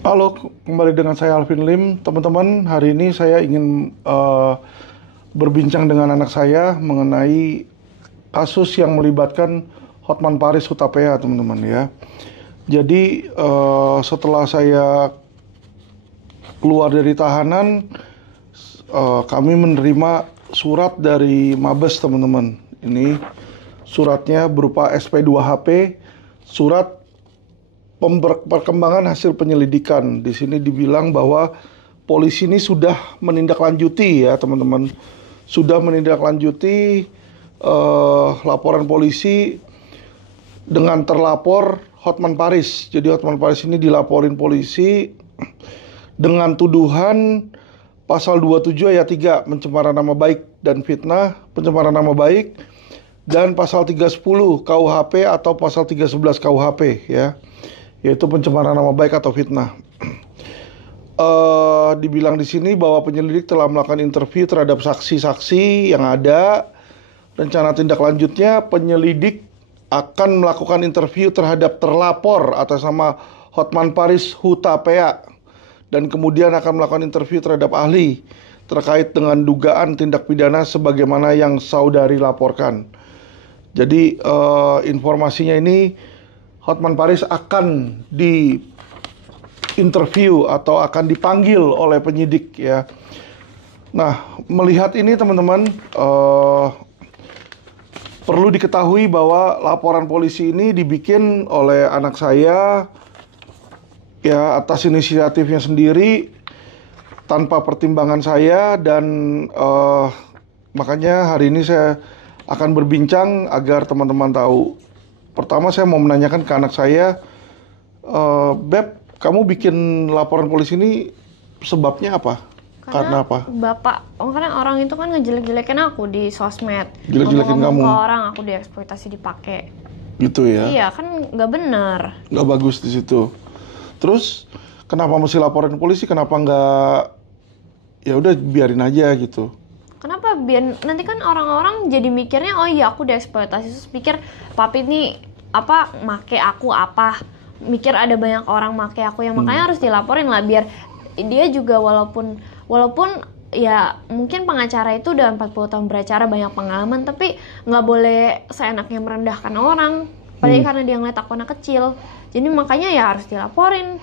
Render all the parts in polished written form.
Halo, kembali dengan saya Alvin Lim. Teman-teman, hari ini saya ingin berbincang dengan anak saya mengenai kasus yang melibatkan Hotman Paris Hutapea, teman-teman ya. Jadi setelah saya keluar dari tahanan, kami menerima surat dari Mabes, teman-teman. Ini suratnya berupa SP2HP, surat perkembangan hasil penyelidikan. Di sini dibilang bahwa polisi ini sudah menindaklanjuti ya teman-teman, sudah menindaklanjuti laporan polisi dengan terlapor Hotman Paris. Jadi Hotman Paris ini dilaporin polisi dengan tuduhan pasal 27 ayat 3 pencemaran nama baik dan fitnah, pencemaran nama baik, dan pasal 310 KUHP atau pasal 311 KUHP ya, yaitu pencemaran nama baik atau fitnah. Dibilang di sini bahwa penyelidik telah melakukan interview terhadap saksi-saksi yang ada. Rencana tindak lanjutnya, penyelidik akan melakukan interview terhadap terlapor atas nama Hotman Paris Hutapea, dan kemudian akan melakukan interview terhadap ahli terkait dengan dugaan tindak pidana sebagaimana yang saudari laporkan. Jadi informasinya ini, Hotman Paris akan diinterview atau akan dipanggil oleh penyidik ya. Nah, melihat ini teman-teman, perlu diketahui bahwa laporan polisi ini dibikin oleh anak saya ya atas inisiatifnya sendiri tanpa pertimbangan saya, dan makanya hari ini saya akan berbincang agar teman-teman tahu. Pertama saya mau menanyakan ke anak saya, Beb, kamu bikin laporan polisi ini sebabnya apa? Karena apa? Karena orang itu kan ngejelek-jelekin aku di sosmed. Jelek-jelekin Ngomong-ngomong kamu? ke orang aku dieksploitasi, dipakai. Gitu ya? Iya kan nggak bener. Nggak bagus di situ. Terus kenapa mesti laporan polisi? Kenapa nggak ya udah biarin aja gitu? Kenapa? Biar nanti kan orang-orang jadi mikirnya, oh iya aku dieksploitasi, terus pikir papi ini apa make aku apa, mikir ada banyak orang make aku, yang makanya harus dilaporin lah, biar dia juga walaupun ya mungkin pengacara itu udah 40 tahun beracara, banyak pengalaman, tapi nggak boleh seenaknya merendahkan orang, apalagi karena dia ngeliat aku anak kecil. Jadi makanya ya harus dilaporin.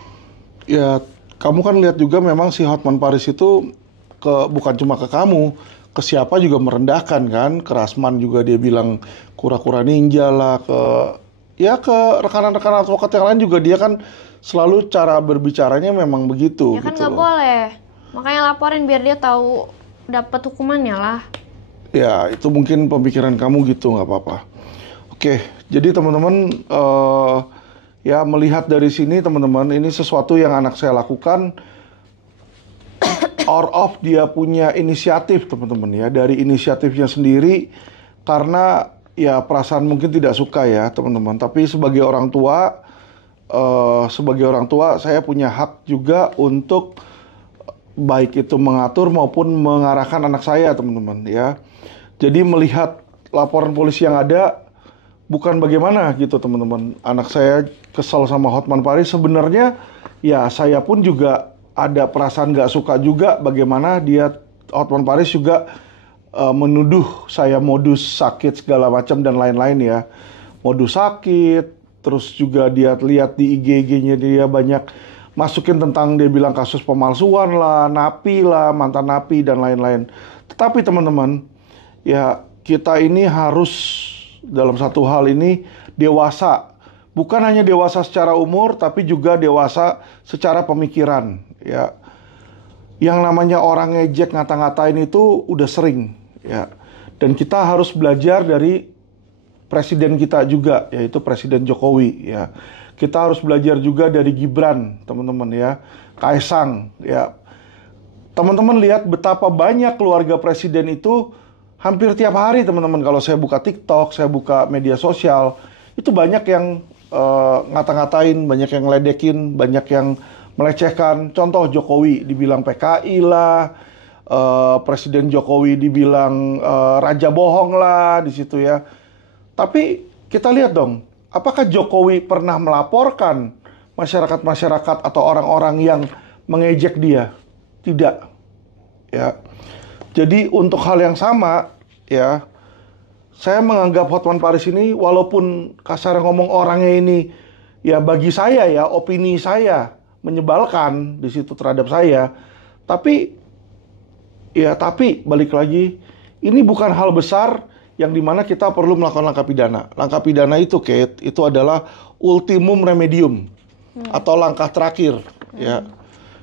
Ya, kamu kan lihat juga memang si Hotman Paris itu bukan cuma ke kamu, ke siapa juga merendahkan kan. Ke Rasman juga dia bilang kura-kura ninja lah, ke rekan-rekan advokat yang lain juga dia kan selalu cara berbicaranya memang begitu. Ya kan gitu nggak loh. boleh. Makanya laporin biar dia tahu dapat hukumannya lah. Ya, itu mungkin pemikiran kamu gitu, nggak apa-apa. Oke, jadi teman-teman, ya melihat dari sini teman-teman, ini sesuatu yang anak saya lakukan out of dia punya inisiatif teman-teman ya, dari inisiatifnya sendiri, karena ya perasaan mungkin tidak suka ya teman-teman, tapi sebagai orang tua saya punya hak juga untuk baik itu mengatur maupun mengarahkan anak saya teman-teman ya. Jadi melihat laporan polisi yang ada, bukan bagaimana gitu teman-teman, anak saya kesal sama Hotman Paris, sebenarnya ya saya pun juga ada perasaan gak suka juga bagaimana dia, Hotman Paris juga menuduh saya modus sakit segala macam dan lain-lain ya. Modus sakit, terus juga dia lihat di IG-nya dia banyak masukin tentang, dia bilang kasus pemalsuan lah, napi lah, mantan napi dan lain-lain. Tetapi teman-teman, ya kita ini harus dalam satu hal ini dewasa. Bukan hanya dewasa secara umur, tapi juga dewasa secara pemikiran. Ya, yang namanya orang ngejek, ngata-ngatain itu udah sering. Ya, dan kita harus belajar dari presiden kita juga, yaitu Presiden Jokowi. Ya, kita harus belajar juga dari Gibran, teman-teman ya, Kaisang. Ya, teman-teman lihat betapa banyak keluarga presiden itu hampir tiap hari teman-teman. Kalau saya buka TikTok, saya buka media sosial, itu banyak yang ngata-ngatain, banyak yang ngeledekin, banyak yang melecehkan. Contoh Jokowi dibilang PKI lah, Presiden Jokowi dibilang raja bohong lah di situ ya. Tapi kita lihat dong, apakah Jokowi pernah melaporkan masyarakat-masyarakat atau orang-orang yang mengejek dia. Tidak. Ya. Jadi untuk hal yang sama, ya, saya menganggap Hotman Paris ini, walaupun kasar ngomong orangnya ini, ya bagi saya ya, opini saya menyebalkan di situ terhadap saya. Tapi balik lagi, ini bukan hal besar yang dimana kita perlu melakukan langkah pidana. Langkah pidana itu, Kate, itu adalah ultimum remedium atau langkah terakhir. Ya,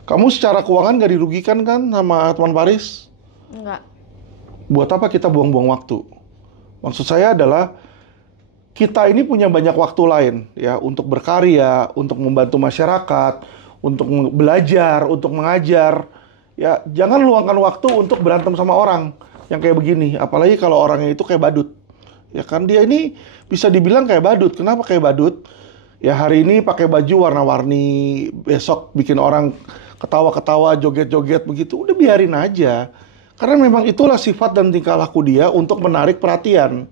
kamu secara keuangan gak dirugikan kan sama Hotman Paris? Enggak. Buat apa kita buang-buang waktu? Maksud saya adalah kita ini punya banyak waktu lain ya untuk berkarya, untuk membantu masyarakat, untuk belajar, untuk mengajar. Ya, jangan luangkan waktu untuk berantem sama orang yang kayak begini. Apalagi kalau orangnya itu kayak badut. Ya kan, dia ini bisa dibilang kayak badut. Kenapa kayak badut? Ya, hari ini pakai baju warna-warni, besok bikin orang ketawa-ketawa, joget-joget begitu. Udah biarin aja. Karena memang itulah sifat dan tingkah laku dia untuk menarik perhatian.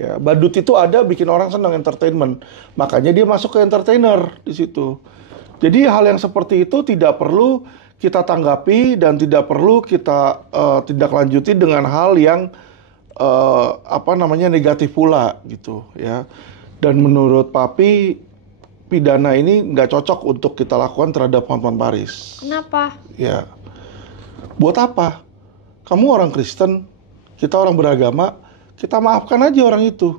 Ya, badut itu ada bikin orang senang, entertainment. Makanya dia masuk ke entertainer di situ. Jadi hal yang seperti itu tidak perlu kita tanggapi dan tidak perlu kita tindak lanjuti dengan hal yang negatif pula gitu ya. Dan menurut Papi, pidana ini nggak cocok untuk kita lakukan terhadap Hotman Paris. Kenapa? Ya, buat apa? Kamu orang Kristen, kita orang beragama, kita maafkan aja orang itu.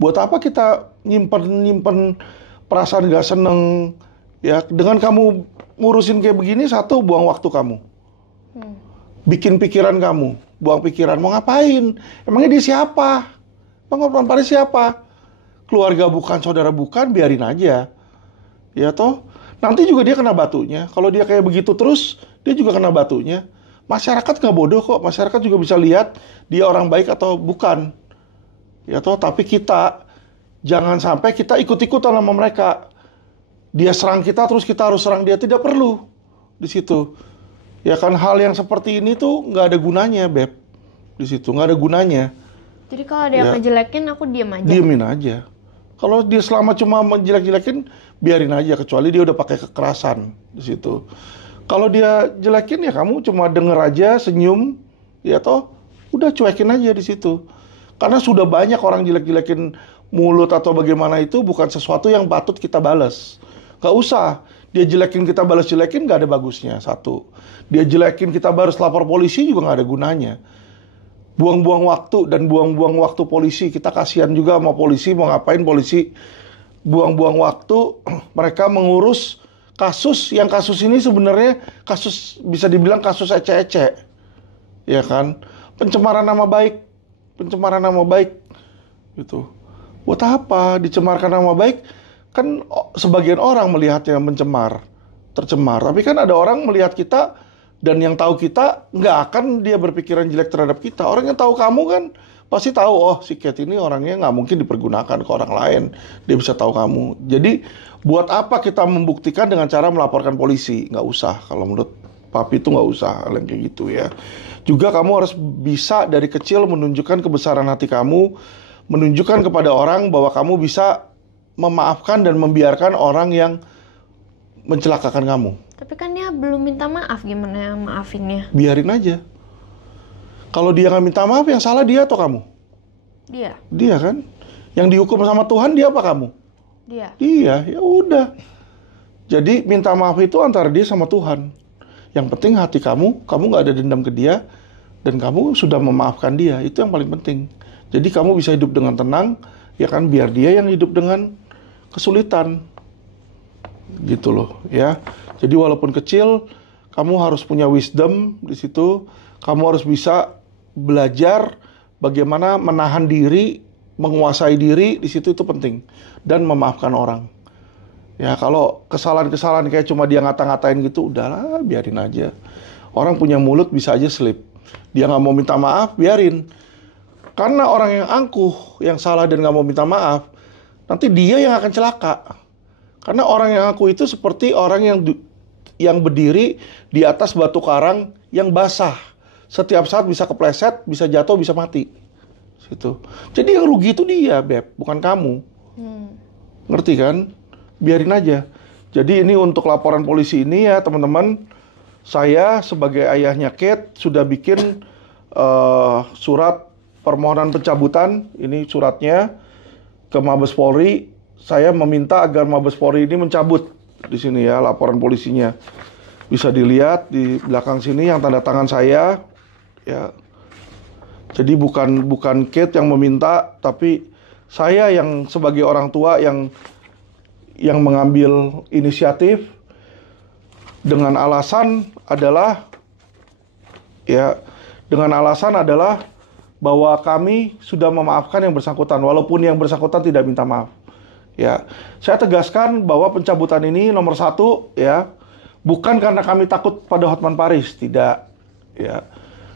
Buat apa kita nyimpen perasaan nggak seneng? Ya, dengan kamu ngurusin kayak begini, satu, buang waktu kamu. Bikin pikiran kamu, buang pikiran. Mau ngapain? Emangnya dia siapa? Bang Hotman Paris siapa? Keluarga bukan, saudara bukan, biarin aja. Ya toh? Nanti juga dia kena batunya. Kalau dia kayak begitu terus, dia juga kena batunya. Masyarakat nggak bodoh kok. Masyarakat juga bisa lihat dia orang baik atau bukan. Ya toh? Tapi kita, jangan sampai kita ikut-ikutan sama mereka. Dia serang kita, terus kita harus serang dia. Tidak perlu di situ. Ya kan, hal yang seperti ini tuh nggak ada gunanya, Beb. Di situ nggak ada gunanya. Jadi kalau dia ngejelekin, aku diem aja. Diemin aja. Kalau dia selama cuma menjelek-jelekin, biarin aja. Kecuali dia udah pakai kekerasan di situ. Kalau dia jelekin ya kamu cuma denger aja, senyum, ya toh, udah cuekin aja di situ. Karena sudah banyak orang jelek-jelekin mulut atau bagaimana, itu bukan sesuatu yang patut kita balas. Gak usah. Dia jelekin kita balas jelekin, gak ada bagusnya. Satu. Dia jelekin kita balas lapor polisi juga gak ada gunanya. Buang-buang waktu dan buang-buang waktu polisi. Kita kasihan juga sama polisi, mau ngapain polisi. Buang-buang waktu mereka mengurus kasus. Yang kasus ini sebenarnya kasus, bisa dibilang kasus ece-ece. Ya kan? Pencemaran nama baik. Pencemaran nama baik. Gitu. Buat apa dicemarkan nama baik? Kan sebagian orang melihatnya mencemar, tercemar. Tapi kan ada orang melihat kita dan yang tahu kita, nggak akan dia berpikiran jelek terhadap kita. Orang yang tahu kamu kan pasti tahu, oh si Kate ini orangnya nggak mungkin dipergunakan ke orang lain. Dia bisa tahu kamu. Jadi buat apa kita membuktikan dengan cara melaporkan polisi? Nggak usah. Kalau menurut Papi itu nggak usah hal yang kayak gitu ya. Juga kamu harus bisa dari kecil menunjukkan kebesaran hati kamu, menunjukkan kepada orang bahwa kamu bisa memaafkan dan membiarkan orang yang mencelakakan kamu. Tapi kan dia belum minta maaf, gimana yang maafinnya? Biarin aja. Kalau dia nggak minta maaf, yang salah dia atau kamu? Dia. Dia kan. Yang dihukum sama Tuhan dia apa kamu? Dia. Dia, ya udah. Jadi minta maaf itu antara dia sama Tuhan. Yang penting hati kamu nggak ada dendam ke dia, dan kamu sudah memaafkan dia. Itu yang paling penting. Jadi kamu bisa hidup dengan tenang, ya kan, biar dia yang hidup dengan kesulitan. Gitu loh, ya. Jadi walaupun kecil, kamu harus punya wisdom di situ. Kamu harus bisa belajar bagaimana menahan diri, menguasai diri, di situ itu penting. Dan memaafkan orang. Ya, kalau kesalahan-kesalahan kayak cuma dia ngata-ngatain gitu, udahlah, biarin aja. Orang punya mulut bisa aja slip. Dia nggak mau minta maaf, biarin. Karena orang yang angkuh, yang salah dan nggak mau minta maaf, nanti dia yang akan celaka. Karena orang yang angkuh itu seperti orang yang berdiri di atas batu karang yang basah. Setiap saat bisa kepleset, bisa jatuh, bisa mati. Situ. Jadi yang rugi itu dia, Beb, bukan kamu. Ngerti kan? Biarin aja. Jadi ini untuk laporan polisi ini ya teman-teman, saya sebagai ayahnya Kate sudah bikin surat permohonan pencabutan, ini suratnya ke Mabes Polri. Saya meminta agar Mabes Polri ini mencabut di sini ya laporan polisinya. Bisa dilihat di belakang sini yang tanda tangan saya ya. Jadi bukan Kate yang meminta, tapi saya yang sebagai orang tua yang mengambil inisiatif dengan alasan adalah bahwa kami sudah memaafkan yang bersangkutan walaupun yang bersangkutan tidak minta maaf. Ya, saya tegaskan bahwa pencabutan ini nomor satu ya, bukan karena kami takut pada Hotman Paris, tidak. Ya,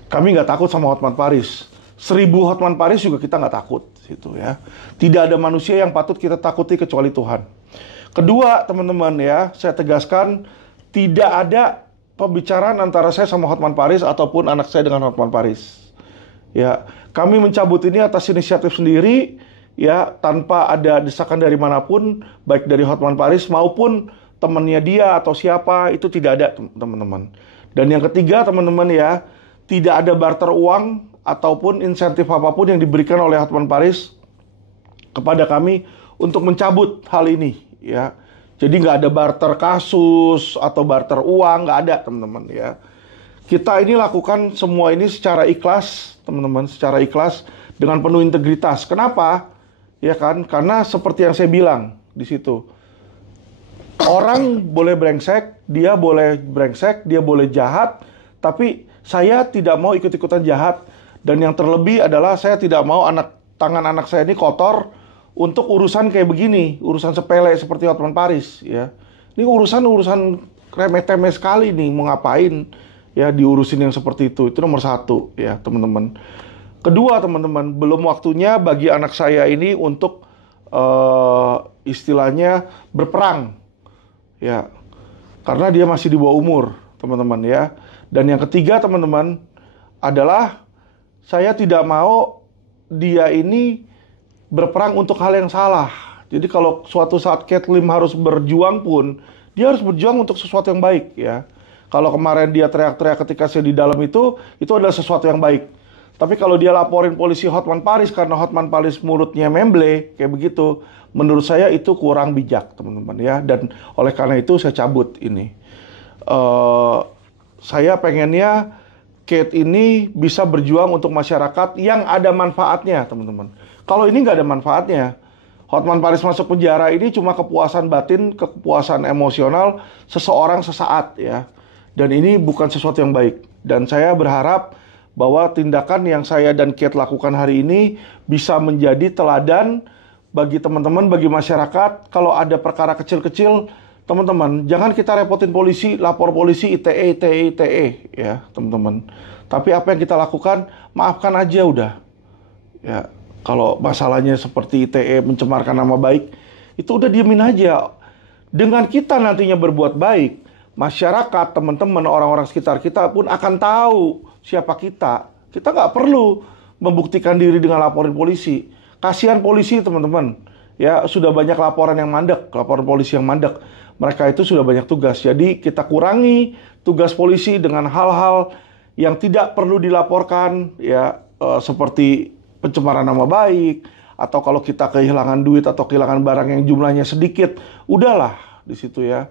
kami nggak takut sama Hotman Paris. 1000 Hotman Paris juga kita nggak takut, gitu ya. Tidak ada manusia yang patut kita takuti kecuali Tuhan. Kedua, teman-teman ya, saya tegaskan tidak ada pembicaraan antara saya sama Hotman Paris ataupun anak saya dengan Hotman Paris. Ya, kami mencabut ini atas inisiatif sendiri, ya, tanpa ada desakan dari manapun, baik dari Hotman Paris maupun temannya dia atau siapa, itu tidak ada, teman-teman. Dan yang ketiga, teman-teman ya, tidak ada barter uang ataupun insentif apapun yang diberikan oleh Hotman Paris kepada kami untuk mencabut hal ini, ya. Jadi nggak ada barter kasus atau barter uang, nggak ada, teman-teman ya. Kita ini lakukan semua ini secara ikhlas, teman-teman, secara ikhlas dengan penuh integritas. Kenapa? Ya kan? Karena seperti yang saya bilang di situ. Orang boleh brengsek, dia boleh jahat, tapi saya tidak mau ikut-ikutan jahat. Dan yang terlebih adalah saya tidak mau tangan anak saya ini kotor untuk urusan kayak begini, urusan sepele seperti Hotman Paris ya. Ini urusan remeh-temeh sekali nih, mau ngapain ya diurusin yang seperti itu nomor satu ya teman-teman. Kedua teman-teman, belum waktunya bagi anak saya ini untuk istilahnya berperang ya, karena dia masih di bawah umur teman-teman ya. Dan yang ketiga teman-teman adalah saya tidak mau dia ini berperang untuk hal yang salah. Jadi kalau suatu saat Kate Lim harus berjuang pun, dia harus berjuang untuk sesuatu yang baik ya. Kalau kemarin dia teriak-teriak ketika saya di dalam itu adalah sesuatu yang baik. Tapi kalau dia laporin polisi Hotman Paris karena Hotman Paris mulutnya memble kayak begitu, menurut saya itu kurang bijak teman-teman ya. Dan oleh karena itu saya cabut ini. Saya pengennya Kate ini bisa berjuang untuk masyarakat yang ada manfaatnya teman-teman. Kalau ini nggak ada manfaatnya, Hotman Paris masuk penjara ini cuma kepuasan batin, kepuasan emosional seseorang sesaat ya. Dan ini bukan sesuatu yang baik. Dan saya berharap bahwa tindakan yang saya dan Kate lakukan hari ini bisa menjadi teladan bagi teman-teman, bagi masyarakat. Kalau ada perkara kecil-kecil, teman-teman, jangan kita repotin polisi, lapor polisi ITE ya, teman-teman. Tapi apa yang kita lakukan, maafkan aja udah. Ya, kalau masalahnya seperti ITE mencemarkan nama baik, itu udah diemin aja. Dengan kita nantinya berbuat baik, masyarakat, teman-teman, orang-orang sekitar kita pun akan tahu siapa kita. Kita nggak perlu membuktikan diri dengan laporin polisi. Kasihan polisi, teman-teman. Ya, sudah banyak laporan yang mandek, laporan polisi yang mandek. Mereka itu sudah banyak tugas. Jadi kita kurangi tugas polisi dengan hal-hal yang tidak perlu dilaporkan, ya, seperti pencemaran nama baik, atau kalau kita kehilangan duit atau kehilangan barang yang jumlahnya sedikit, udahlah di situ ya.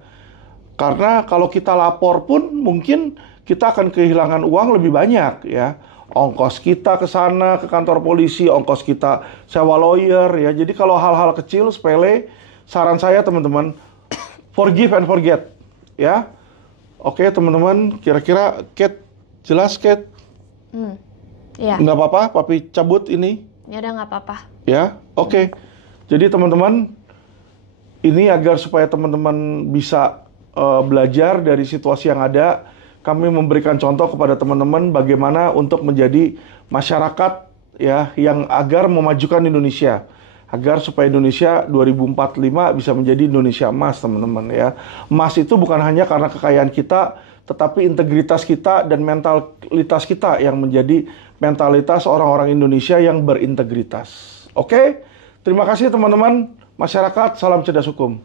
Karena kalau kita lapor pun mungkin kita akan kehilangan uang lebih banyak ya. Ongkos kita ke sana, ke kantor polisi, ongkos kita sewa lawyer ya. Jadi kalau hal-hal kecil, sepele, saran saya teman-teman, forgive and forget ya. Oke teman-teman, kira-kira Kate, jelas Kate? Iya. Nggak apa-apa, papi cabut ini? Ya udah nggak apa-apa. Ya, oke. Jadi teman-teman, ini agar supaya teman-teman bisa belajar dari situasi yang ada, kami memberikan contoh kepada teman-teman bagaimana untuk menjadi masyarakat ya yang agar memajukan Indonesia, agar supaya Indonesia 2045 bisa menjadi Indonesia emas, teman-teman ya. Emas itu bukan hanya karena kekayaan kita, tetapi integritas kita dan mentalitas kita yang menjadi mentalitas orang-orang Indonesia yang berintegritas. Oke? Terima kasih teman-teman, masyarakat, salam cerdas hukum.